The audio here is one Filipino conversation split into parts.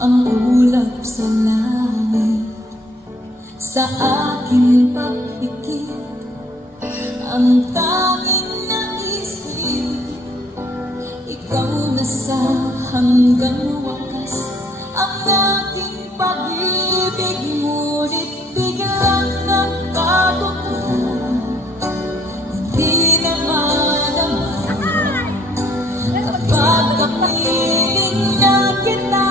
ang ulap sa langit. Sa aking pagpikit, ang tanging naisip, ikaw na sa hanggang wakas ang aking pag-ibig. Ngunit biglang nagkatutunan, hindi naman naman kapag kapiling na kita,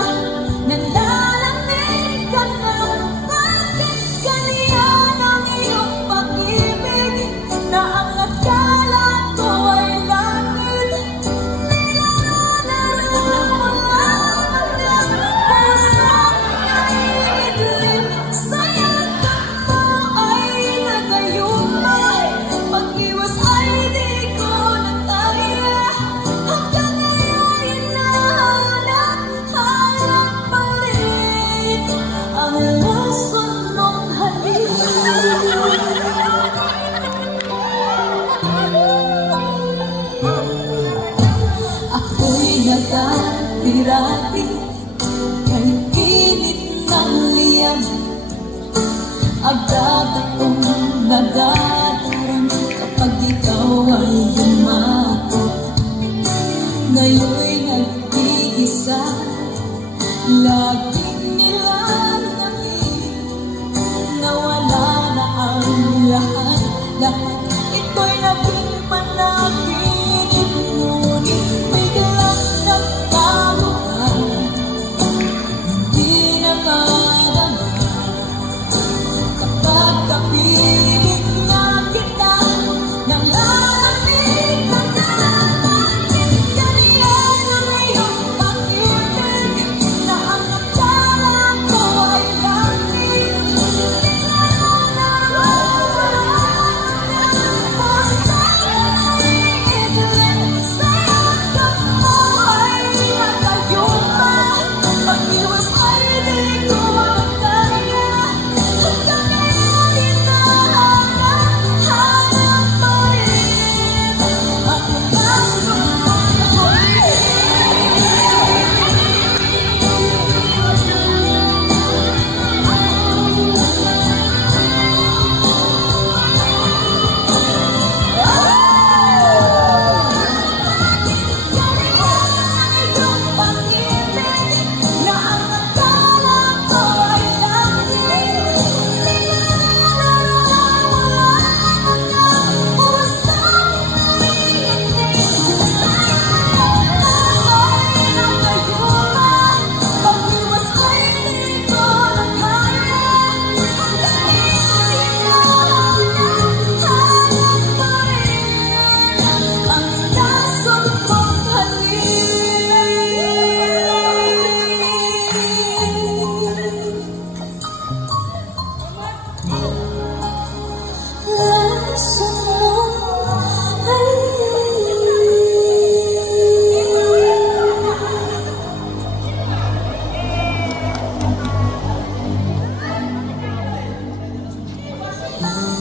nalalamig ka na. Bakit ganyan ang iyong pag-ibig, na ang akala ko ay langit? Nilalala mo lamang ng pusang naiidlim, sa yakap mo ay nagayumay. Pag-iwas ay di ko na kaya, hanggang ngayon hinahanap-hanap pa rin ang lason mong halik. Ako'y nagkatirati kay init ng liyab, agad akong nagdadaran kapag ikaw ay dumakot. Ngayon'y nag-iisa,